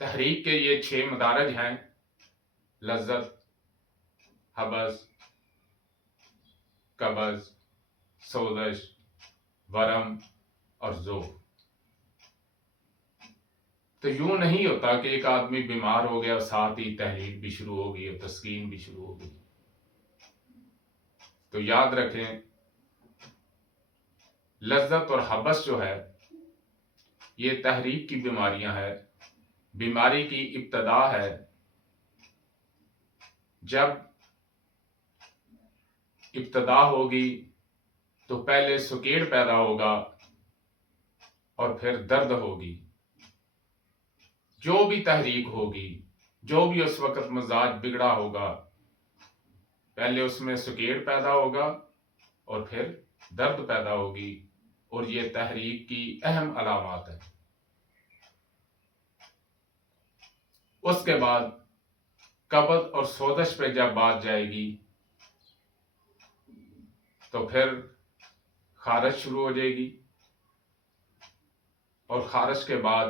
تحریک کے یہ 6 مدارج ہیں: لذت، حبس، قبض، سوزش، ورم اور ذوق۔ تو یوں نہیں ہوتا کہ ایک آدمی بیمار ہو گیا اور ساتھ ہی تحریک بھی شروع ہو گئی اور تسکین بھی شروع ہو گئی۔ تو یاد رکھیں، لذت اور حبس جو ہے یہ تحریک کی بیماریاں ہیں، بیماری کی ابتدا ہے جب ابتدا ہوگی تو پہلے سکیڑ پیدا ہوگا اور پھر درد ہوگی۔ جو بھی تحریک ہوگی، جو بھی اس وقت مزاج بگڑا ہوگا، پہلے اس میں سکیڑ پیدا ہوگا اور پھر درد پیدا ہوگی، اور یہ تحریک کی اہم علامات ہیں۔ اس کے بعد قبض اور سوزش پہ جب بات جائے گی تو پھر خارش شروع ہو جائے گی، اور خارش کے بعد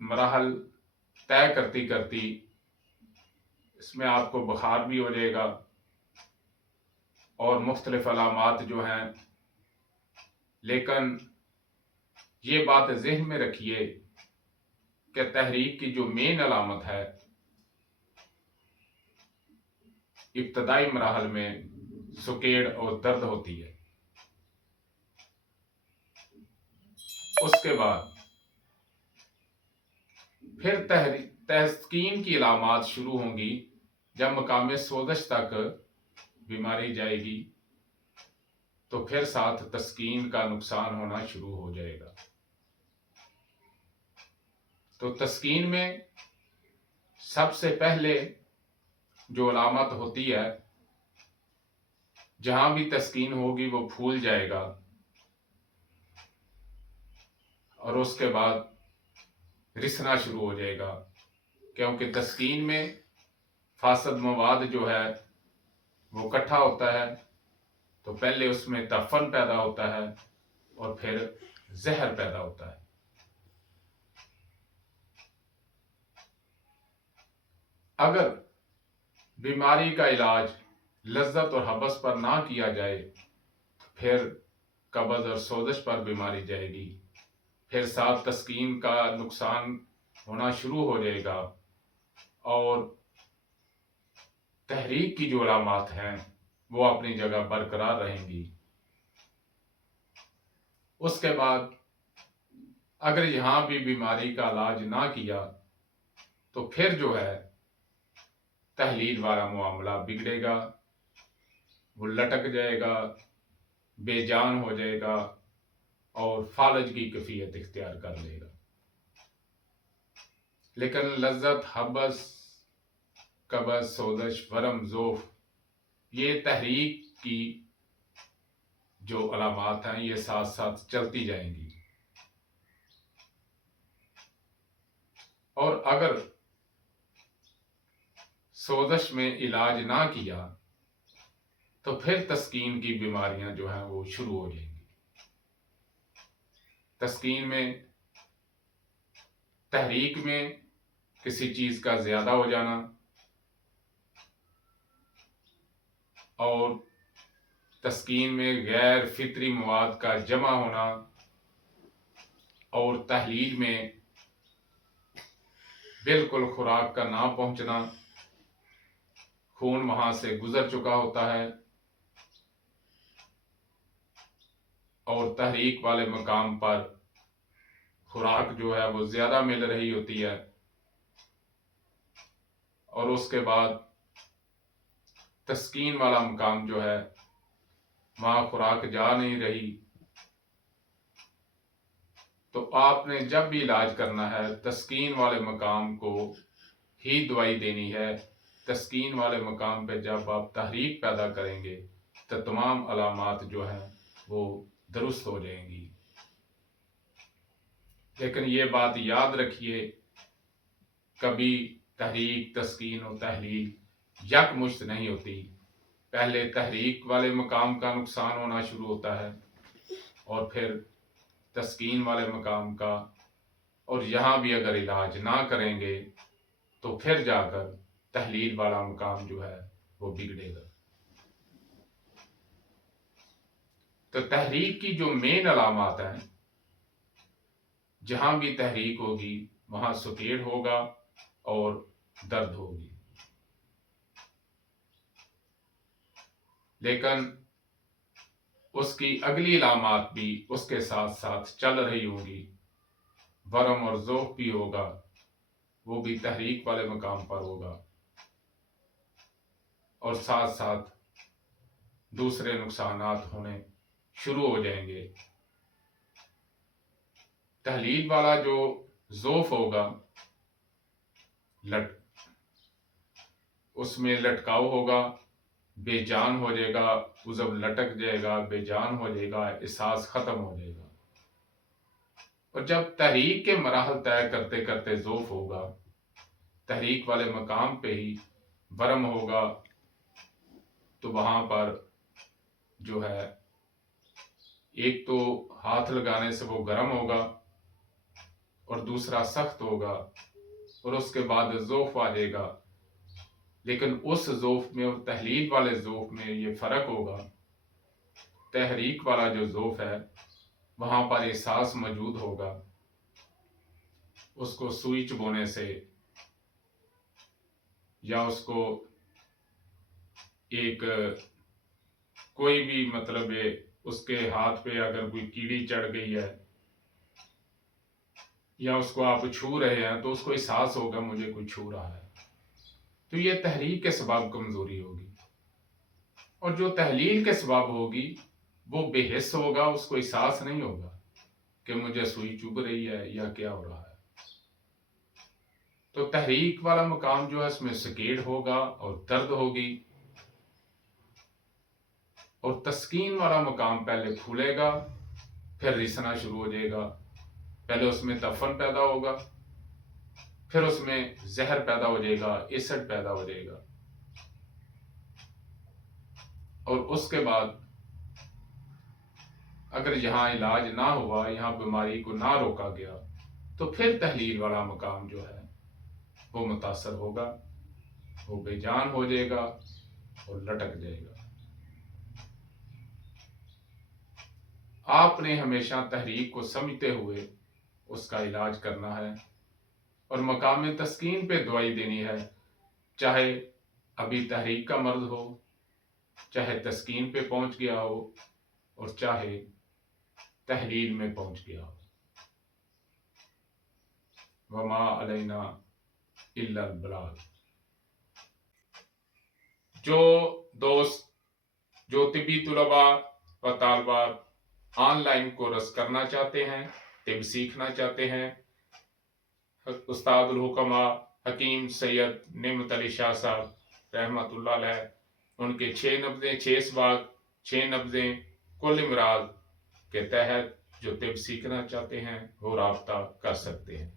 مراحل طے کرتی کرتی اس میں آپ کو بخار بھی ہو جائے گا، اور مختلف علامات جو ہیں۔ لیکن یہ بات ذہن میں رکھیے کہ تحریک کی جو مین علامت ہے ابتدائی مراحل میں سکیڑ اور درد ہوتی ہے۔ اس کے بعد پھر تسکین کی علامات شروع ہوں گی جب مقام سوزش تک بیماری جائے گی، تو پھر ساتھ تسکین کا نقصان ہونا شروع ہو جائے گا۔ تو تسکین میں سب سے پہلے جو علامت ہوتی ہے، جہاں بھی تسکین ہوگی وہ پھول جائے گا، اور اس کے بعد رسنا شروع ہو جائے گا، کیونکہ تسکین میں فاسد مواد جو ہے وہ اکٹھا ہوتا ہے، تو پہلے اس میں تعفن پیدا ہوتا ہے اور پھر زہر پیدا ہوتا ہے۔ اگر بیماری کا علاج لذت اور حبس پر نہ کیا جائے، پھر قبض اور سوزش پر بیماری جائے گی، پھر ساتھ تسکین کا نقصان ہونا شروع ہو جائے گا، اور تحریک کی جو علامات ہیں وہ اپنی جگہ برقرار رہیں گی۔ اس کے بعد اگر یہاں بھی بیماری کا علاج نہ کیا تو پھر جو ہے تحلیل والا معاملہ بگڑے گا، وہ لٹک جائے گا، بے جان ہو جائے گا، اور فالج کی کیفیت اختیار کر لے گا۔ لیکن لذت، حبس، قبض، سوزش، ورم، ذوف، یہ تحریک کی جو علامات ہیں یہ ساتھ ساتھ چلتی جائیں گی، اور اگر سوزش میں علاج نہ کیا تو پھر تسکین کی بیماریاں جو ہیں وہ شروع ہو جائیں گی۔ تسکین میں تحریک میں کسی چیز کا زیادہ ہو جانا، اور تسکین میں غیر فطری مواد کا جمع ہونا، اور تحلیل میں بالکل خوراک کا نہ پہنچنا، خون وہاں سے گزر چکا ہوتا ہے، اور تحریک والے مقام پر خوراک جو ہے وہ زیادہ مل رہی ہوتی ہے، اور اس کے بعد تسکین والا مقام جو ہے وہاں خوراک جا نہیں رہی، تو آپ نے جب بھی علاج کرنا ہے تسکین والے مقام کو ہی دوائی دینی ہے۔ تسکین والے مقام پہ جب آپ تحریک پیدا کریں گے تو تمام علامات جو ہیں وہ درست ہو جائیں گی۔ لیکن یہ بات یاد رکھیے، کبھی تحریک، تسکین اور تحلیل یکمشت نہیں ہوتی۔ پہلے تحریک والے مقام کا نقصان ہونا شروع ہوتا ہے، اور پھر تسکین والے مقام کا، اور یہاں بھی اگر علاج نہ کریں گے تو پھر جا کر تحلیل والا مقام جو ہے وہ بگڑے گا۔ تو تحریک کی جو مین علامات ہیں، جہاں بھی تحریک ہوگی وہاں سکیڑ ہوگا اور درد ہوگی، لیکن اس کی اگلی علامات بھی اس کے ساتھ ساتھ چل رہی ہوگی، ورم اور ذوف بھی ہوگا، وہ بھی تحریک والے مقام پر ہوگا، اور ساتھ ساتھ دوسرے نقصانات ہونے شروع ہو جائیں گے۔ تحلیل والا جو ذوف ہوگا، اس میں لٹکاؤ ہوگا، بے جان ہو جائے گا، عضو لٹک جائے گا، بے جان ہو جائے گا، احساس ختم ہو جائے گا۔ اور جب تحریک کے مراحل طے کرتے کرتے ذوف ہوگا، تحریک والے مقام پہ ہی ورم ہوگا، تو وہاں پر جو ہے ایک تو ہاتھ لگانے سے وہ گرم ہوگا اور دوسرا سخت ہوگا، اور اس کے بعد ذوف آ جائے گا۔ لیکن اس ذوف میں اور تحلیل والے ذوف میں یہ فرق ہوگا، تحریک والا جو ذوف ہے وہاں پر احساس موجود ہوگا، اس کو سوئی چبونے سے یا اس کو ایک کوئی بھی مطلب اس کے ہاتھ پہ اگر کوئی کیڑی چڑھ گئی ہے یا اس کو آپ چھو رہے ہیں تو اس کو احساس ہوگا مجھے کوئی چھو رہا ہے، تو یہ تحریک کے سبب کمزوری ہوگی۔ اور جو تحلیل کے سبب ہوگی وہ بے حس ہوگا، اس کو احساس نہیں ہوگا کہ مجھے سوئی چبھ رہی ہے یا کیا ہو رہا ہے۔ تو تحریک والا مقام جو ہے اس میں سکیڑ ہوگا اور درد ہوگی، اور تسکین والا مقام پہلے پھولے گا پھر رسنا شروع ہو جائے گا۔ پہلے اس میں تفن پیدا ہوگا، پھر اس میں زہر پیدا ہو جائے گا، ایسڈ پیدا ہو جائے گا، اور اس کے بعد اگر یہاں علاج نہ ہوا، یہاں بیماری کو نہ روکا گیا، تو پھر تحلیل والا مقام جو ہے وہ متاثر ہوگا، وہ بے جان ہو جائے گا اور لٹک جائے گا۔ آپ نے ہمیشہ تحریک کو سمجھتے ہوئے اس کا علاج کرنا ہے، اور مقام تسکین پہ دوائی دینی ہے، چاہے ابھی تحریک کا مرض ہو، چاہے تسکین پہ پہنچ گیا ہو، اور چاہے تحلیل میں پہنچ گیا ہو۔ وما علینا الا البلاغ۔ جو دوست جو طبی طلباء و طالبات آن لائن کورس کرنا چاہتے ہیں، طب سیکھنا چاہتے ہیں، استاد الحکماء حکیم سید نعمت علی شاہ صاحب رحمۃ اللہ علیہ، ان کے 6 نبضیں 6 اسباق 6 نبضیں کل امراض کے تحت جو طب سیکھنا چاہتے ہیں وہ رابطہ کر سکتے ہیں۔